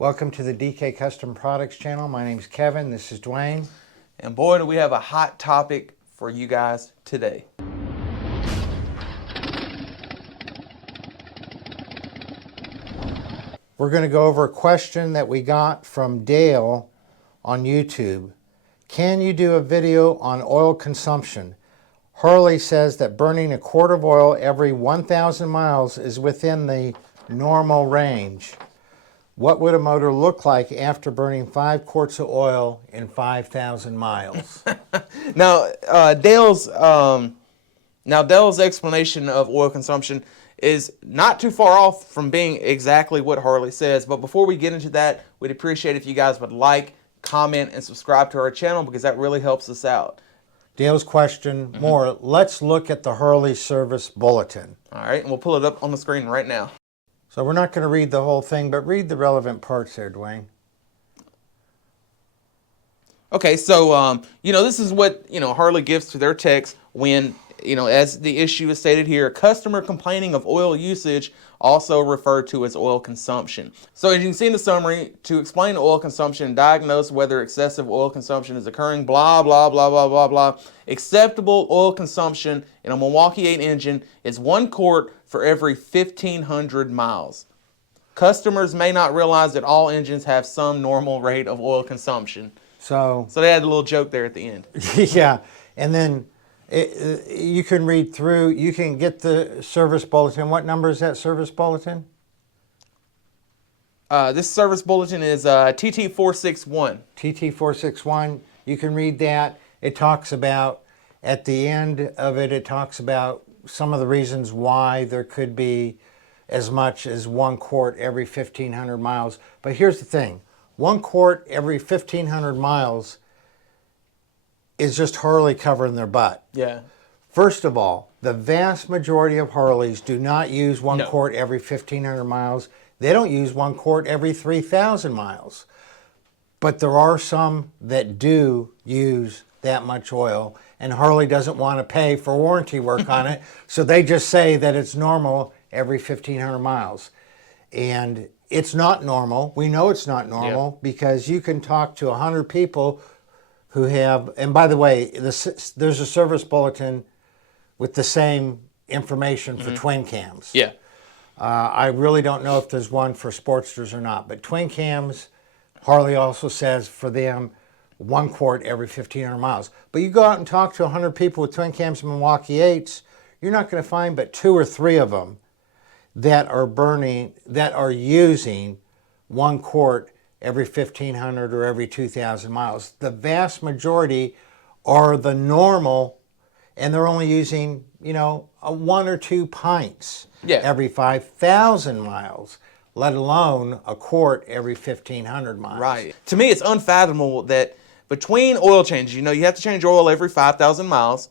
Welcome to the DK Custom Products channel. My name's Kevin. This is Dwayne. And boy, do we have a hot topic for you guys today. We're going to go over a question that we got from Dale on YouTube. Can you do a video on oil consumption? Harley says that burning a quart of oil every 1,000 miles is within the normal range. What would a motor look like after burning 5 quarts of oil in 5,000 miles? Now, Dale's explanation of oil consumption is not too far off from being exactly what Harley says. But before we get into that, we'd appreciate if you guys would like, comment, and subscribe to our channel because that really helps us out. Dale's question more. Let's look at the Harley Service Bulletin. All right, and we'll pull it up on the screen right now. So we're not going to read the whole thing, but read the relevant parts there, Dwayne. Okay, so, this is what, Harley gives to their techs when, as the issue is stated here, customer complaining of oil usage, also referred to as oil consumption. So as you can see in the summary, to explain oil consumption, diagnose whether excessive oil consumption is occurring, blah, blah, blah, blah, blah, blah. Acceptable oil consumption in a Milwaukee 8 engine is 1 quart for every 1,500 miles. Customers may not realize that all engines have some normal rate of oil consumption. So they had a little joke there at the end. Yeah, and then you can read through, you can get the service bulletin. What number is that service bulletin? This service bulletin is TT461. TT461, you can read that. It talks about, at the end of it, it talks about some of the reasons why there could be as much as 1 quart every 1,500 miles. But here's the thing, 1 quart every 1,500 miles is just Harley covering their butt. Yeah. First of all, the vast majority of Harleys do not use 1 quart every 1,500 miles. They don't use 1 quart every 3,000 miles. But there are some that do use that much oil, and Harley doesn't want to pay for warranty work on it, so they just say that it's normal every 1,500 miles. And it's not normal. We know it's not normal because you can talk to 100 people who have, and by the way, there's a service bulletin with the same information for twin cams. Yeah. I really don't know if there's one for Sportsters or not, but twin cams, Harley also says for them, 1 quart every 1,500 miles. But you go out and talk to 100 people with twin cams and Milwaukee 8s, you're not going to find but 2 or 3 of them that are using 1 quart every 1,500 or every 2,000 miles. The vast majority are the normal, and they're only using, 1 or 2 pints every 5,000 miles, let alone a quart every 1,500 miles. Right. To me, it's unfathomable that between oil changes, you have to change oil every 5,000 miles,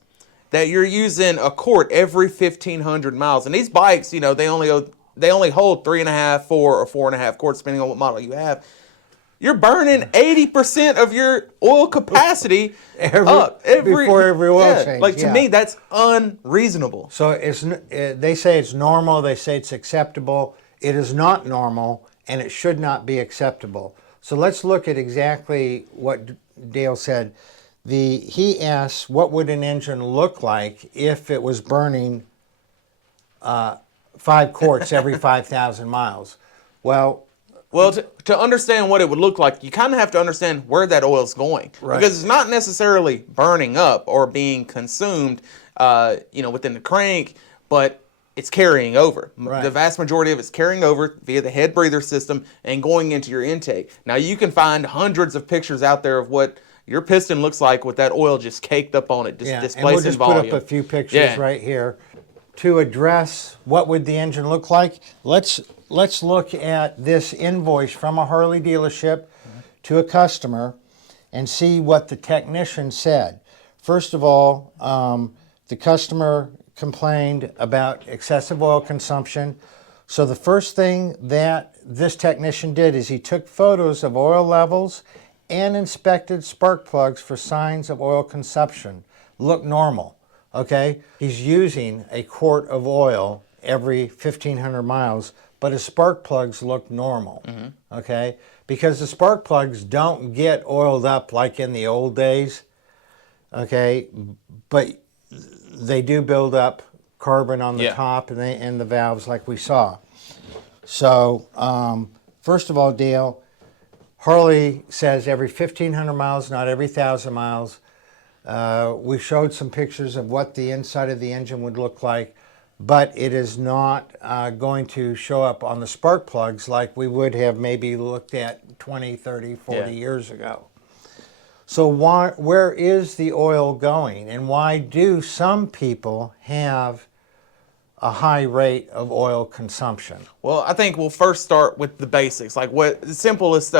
that you're using a quart every 1,500 miles. And these bikes, they only hold 3.5, 4, or 4.5 quarts, depending on what model you have. You're burning 80% of your oil capacity before every oil change. Like, to me, that's unreasonable. So they say it's normal, they say it's acceptable. It is not normal, and it should not be acceptable. So let's look at exactly what Dale said. He asks, what would an engine look like if it was burning 5 quarts every 5,000 miles? Well, to understand what it would look like, you kind of have to understand where that oil is going. Right. Because it's not necessarily burning up or being consumed, within the crank, but it's carrying over. Right. The vast majority of it's carrying over via the head breather system and going into your intake. Now, you can find hundreds of pictures out there of what your piston looks like with that oil just caked up on it, displacing volume. And we'll just put up a few pictures right here. To address what would the engine look like, let's look at this invoice from a Harley dealership to a customer and see what the technician said. First of all, the customer complained about excessive oil consumption. So the first thing that this technician did is he took photos of oil levels and inspected spark plugs for signs of oil consumption. Look normal. Okay, he's using a quart of oil every 1,500 miles, but his spark plugs look normal. Okay, because the spark plugs don't get oiled up like in the old days, okay? But they do build up carbon on the top and the valves like we saw. So, first of all, Dale, Harley says every 1,500 miles, not every 1,000 miles. We showed some pictures of what the inside of the engine would look like, but it is not going to show up on the spark plugs like we would have maybe looked at 20, 30, 40 years ago. So where is the oil going, and why do some people have a high rate of oil consumption? Well, I think we'll first start with the basics, like what the simplest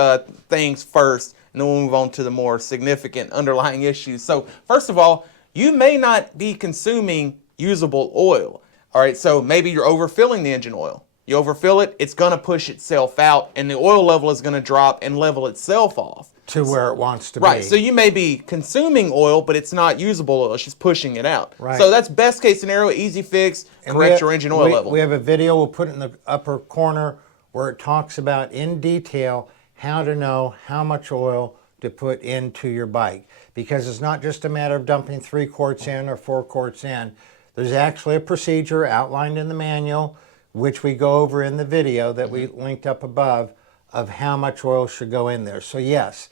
things first, and then we'll move on to the more significant underlying issues. So first of all, you may not be consuming usable oil. All right, so maybe you're overfilling the engine oil. You overfill it, it's going to push itself out, and the oil level is going to drop and level itself off. To where it wants to be. Right, so you may be consuming oil, but it's not usable oil, it's just pushing it out. Right. So that's best case scenario, easy fix, correct your engine oil level. We have a video we'll put in the upper corner where it talks about in detail how to know how much oil to put into your bike. Because it's not just a matter of dumping 3 quarts in or 4 quarts in. There's actually a procedure outlined in the manual, which we go over in the video that we linked up above, of how much oil should go in there. So yes,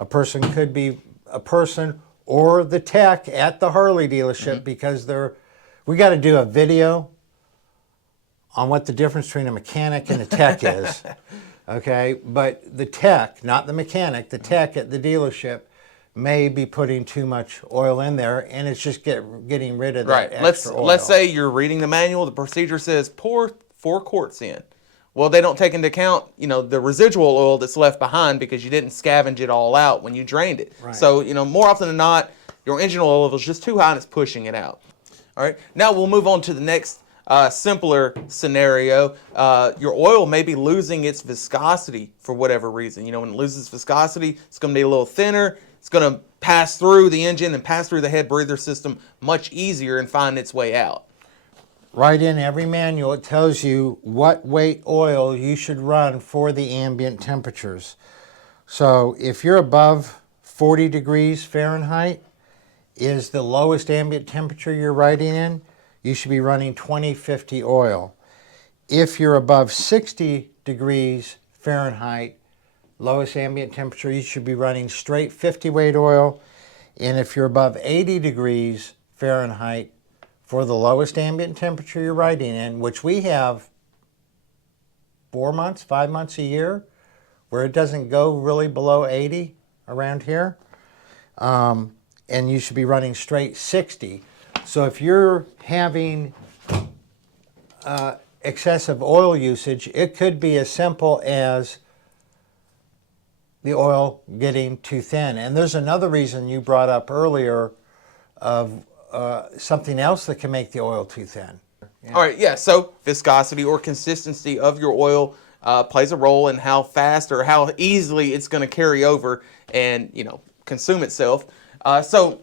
a person could be a person or the tech at the Harley dealership, because we got to do a video on what the difference between a mechanic and a tech is. Okay, but the tech, not the mechanic, the tech at the dealership may be putting too much oil in there, and it's just getting rid of that extra oil. Let's say you're reading the manual, the procedure says pour 4 quarts in. Well, they don't take into account, the residual oil that's left behind because you didn't scavenge it all out when you drained it. Right. So, more often than not, your engine oil level is just too high and it's pushing it out. All right. Now we'll move on to the next simpler scenario. Your oil may be losing its viscosity for whatever reason. When it loses viscosity, it's going to be a little thinner. It's going to pass through the engine and pass through the head breather system much easier and find its way out. Right in every manual, it tells you what weight oil you should run for the ambient temperatures. So if you're above 40 degrees Fahrenheit is the lowest ambient temperature you're riding in, you should be running 2050 oil. If you're above 60 degrees Fahrenheit, lowest ambient temperature, you should be running straight 50 weight oil. And if you're above 80 degrees Fahrenheit, for the lowest ambient temperature you're riding in, which we have 4 months, 5 months a year, where it doesn't go really below 80 around here, and you should be running straight 60. So if you're having excessive oil usage, it could be as simple as the oil getting too thin. And there's another reason you brought up earlier of something else that can make the oil too thin. Yeah. All right, yeah, so viscosity or consistency of your oil plays a role in how fast or how easily it's going to carry over and, consume itself. So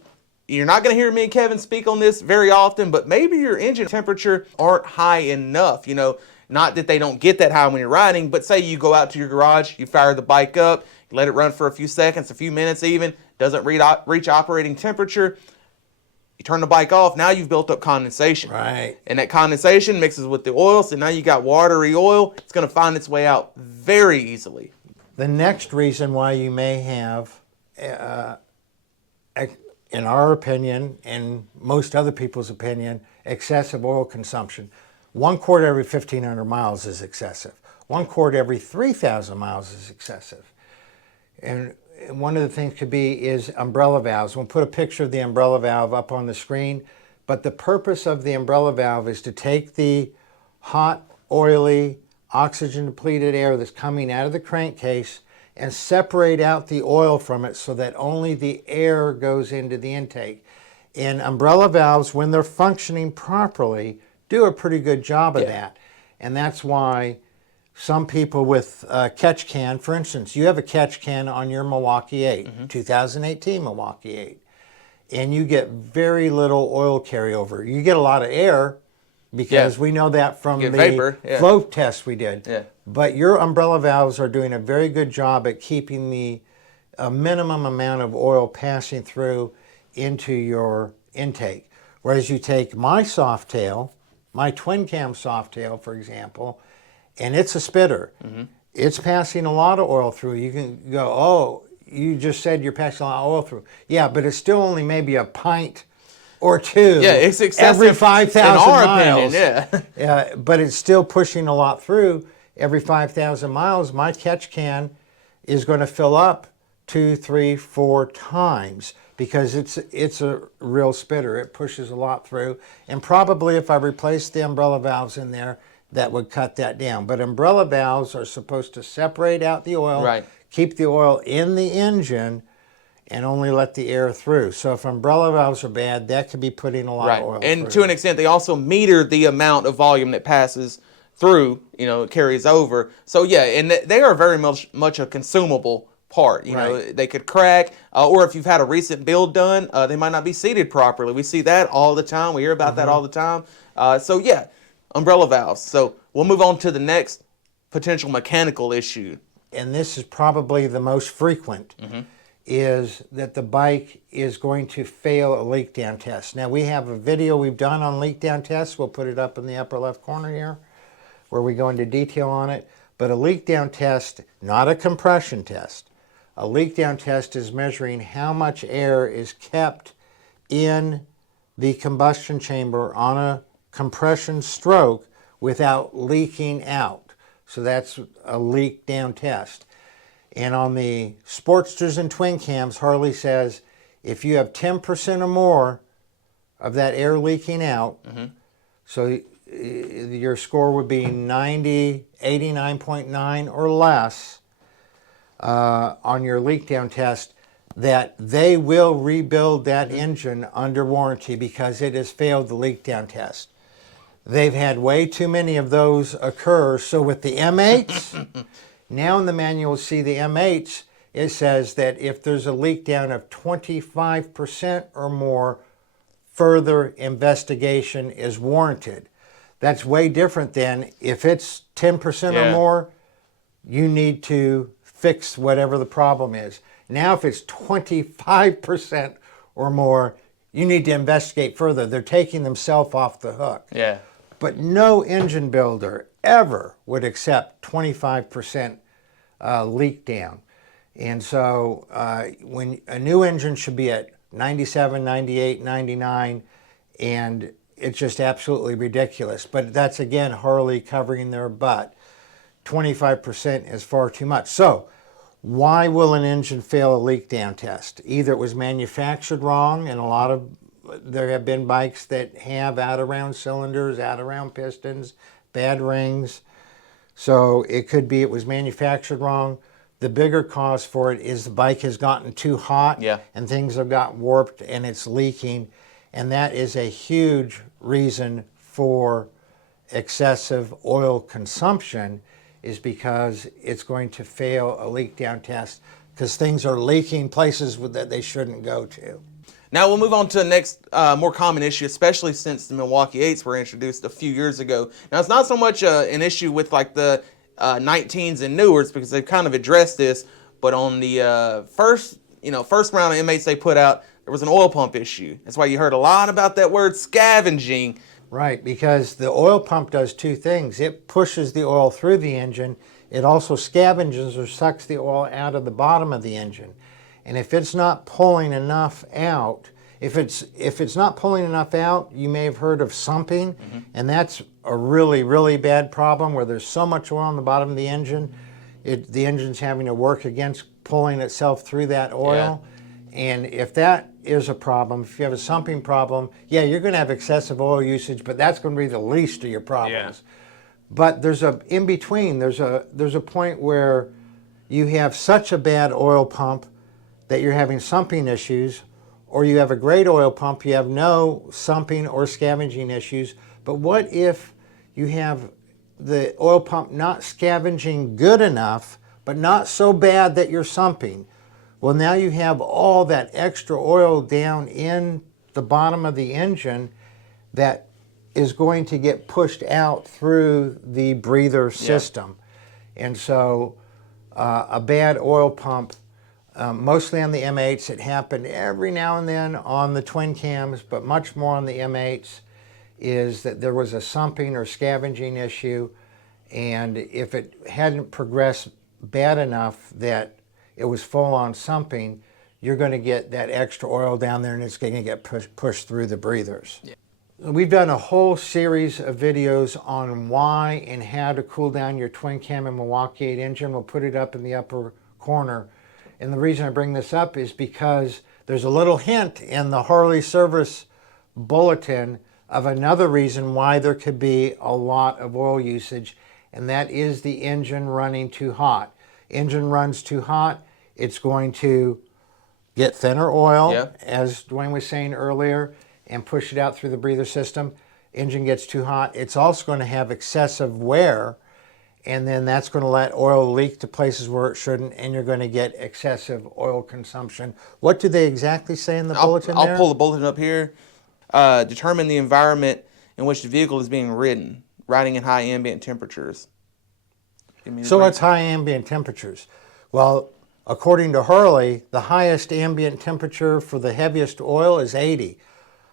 you're not going to hear me and Kevin speak on this very often, but maybe your engine temperature aren't high enough. Not that they don't get that high when you're riding, but say you go out to your garage, you fire the bike up, you let it run for a few seconds, a few minutes even, doesn't reach operating temperature. You turn the bike off, now you've built up condensation. Right. And that condensation mixes with the oil, so now you got watery oil. It's going to find its way out very easily. The next reason why you may have, in our opinion, and most other people's opinion, excessive oil consumption. 1 quart every 1,500 miles is excessive. 1 quart every 3,000 miles is excessive. And one of the things could be is umbrella valves. We'll put a picture of the umbrella valve up on the screen, but the purpose of the umbrella valve is to take the hot, oily, oxygen-depleted air that's coming out of the crankcase and separate out the oil from it so that only the air goes into the intake. And umbrella valves, when they're functioning properly, do a pretty good job of that. And that's why some people with catch can, for instance, you have a catch can on your Milwaukee 8, 2018 Milwaukee 8, and you get very little oil carryover. You get a lot of air because we know that from the vapor, flow test we did. Yeah. But your umbrella valves are doing a very good job at keeping a minimum amount of oil passing through into your intake. Whereas you take my Softail, my twin cam Softail, for example, and it's a spitter. It's passing a lot of oil through. You can go, oh, you just said you're passing a lot of oil through. Yeah, but it's still only maybe a pint or two. Yeah, it's excessive every 5,000 in our miles. opinion, yeah. But it's still pushing a lot through. Every 5,000 miles, my catch can is going to fill up 2, 3, 4 times because it's a real spitter. It pushes a lot through. And probably if I replaced the umbrella valves in there, that would cut that down. But umbrella valves are supposed to separate out the oil, Right. keep the oil in the engine, and only let the air through. So if umbrella valves are bad, that could be putting a lot of oil And through. to an extent, they also meter the amount of volume that passes through, it carries over. So yeah, and they are very much a consumable part. You know, Right. they could crack, or if you've had a recent build done, they might not be seated properly. We see that all the time. We hear about that all the time. So yeah, umbrella valves. So we'll move on to the next potential mechanical issue. And this is probably the most frequent, is that the bike is going to fail a leak down test. Now we have a video we've done on leak down tests. We'll put it up in the upper left corner here where we go into detail on it. But a leak down test, not a compression test, a leak down test is measuring how much air is kept in the combustion chamber on a compression stroke without leaking out. So that's a leak down test. And on the Sportsters and twin cams, Harley says if you have 10% or more of that air leaking out, so your score would be 90, 89.9 or less on your leak down test, that they will rebuild that engine under warranty because it has failed the leak down test. They've had way too many of those occur. So with the M8s, now in the manual, see the M8s, it says that if there's a leak down of 25% or more, further investigation is warranted. That's way different than if it's 10% or more, you need to fix whatever the problem is. Now if it's 25% or more, you need to investigate further. They're taking themselves off the hook. Yeah. But no engine builder ever would accept 25% leak down. And so when a new engine should be at 97, 98, 99, and it's just absolutely ridiculous. But that's, again, Harley covering their butt. 25% is far too much. So why will an engine fail a leak down test? Either it was manufactured wrong, and there have been bikes that have out-around cylinders, out-around pistons, bad rings. So it could be it was manufactured wrong. The bigger cause for it is the bike has gotten too hot and things have got warped and it's leaking. And that is a huge reason for excessive oil consumption, is because it's going to fail a leak down test because things are leaking places that they shouldn't go to. Now we'll move on to the next more common issue, especially since the Milwaukee 8s were introduced a few years ago. Now it's not so much an issue with like the 19s and newers, because they've kind of addressed this, but on the first round of M8s they put out, there was an oil pump issue. That's why you heard a lot about that word scavenging. Right, because the oil pump does two things. It pushes the oil through the engine. It also scavenges or sucks the oil out of the bottom of the engine. And if it's not pulling enough out, if it's not pulling enough out, you may have heard of sumping, and that's a really, really bad problem where there's so much oil on the bottom of the engine, the engine's having to work against pulling itself through that oil. And if that is a problem, if you have a sumping problem, you're going to have excessive oil usage, but that's going to be the least of your problems. But there's a in between. There's a point where you have such a bad oil pump that you're having sumping issues, or you have a great oil pump, you have no sumping or scavenging issues. But what if you have the oil pump not scavenging good enough, but not so bad that you're sumping? Well, now you have all that extra oil down in the bottom of the engine that is going to get pushed out through the breather system. And so a bad oil pump, mostly on the M8s, it happened every now and then on the twin cams, but much more on the M8s, is that there was a sumping or scavenging issue, and if it hadn't progressed bad enough that it was full on sumping, you're going to get that extra oil down there and it's going to get pushed through the breathers. Yeah. We've done a whole series of videos on why and how to cool down your twin cam and Milwaukee 8 engine. We'll put it up in the upper corner. And the reason I bring this up is because there's a little hint in the Harley service bulletin of another reason why there could be a lot of oil usage, and that is the engine running too hot. Engine runs too hot, it's going to get thinner oil, yeah, as Dwayne was saying earlier, and push it out through the breather system. Engine gets too hot. It's also going to have excessive wear, and then that's going to let oil leak to places where it shouldn't, and you're going to get excessive oil consumption. What do they exactly say in the bulletin there? I'll pull the bulletin up here. Determine the environment in which the vehicle is being ridden, riding in high ambient temperatures. So what's high ambient temperatures? Well, according to Harley, the highest ambient temperature for the heaviest oil is 80.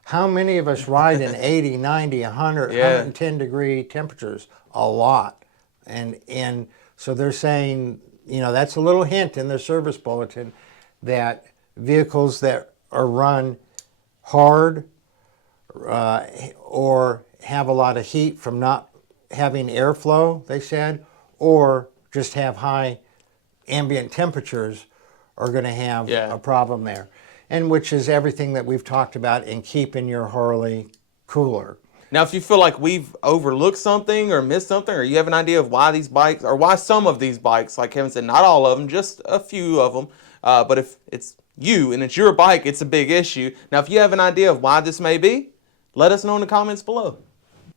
How many of us ride in 80, 90, 100, yeah, 110 degree temperatures? A lot. And so they're saying, you know, that's a little hint in their service bulletin that vehicles that are run hard or have a lot of heat from not having airflow, they said, or just have high ambient temperatures are going to have a problem there. And which is everything that we've talked about in keeping your Harley cooler. Now, if you feel like we've overlooked something or missed something, or you have an idea of why these bikes, or why some of these bikes, like Kevin said, not all of them, just a few of them, but if it's you and it's your bike, it's a big issue. Now, if you have an idea of why this may be, let us know in the comments below.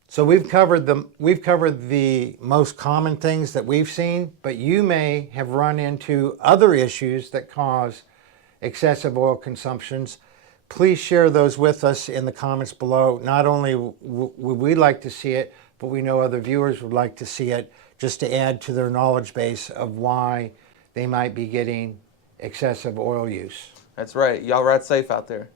So we've covered the most common things that we've seen, but you may have run into other issues that cause excessive oil consumptions. Please share those with us in the comments below. Not only would we like to see it, but we know other viewers would like to see it, just to add to their knowledge base of why they might be getting excessive oil use. That's right. Y'all ride safe out there.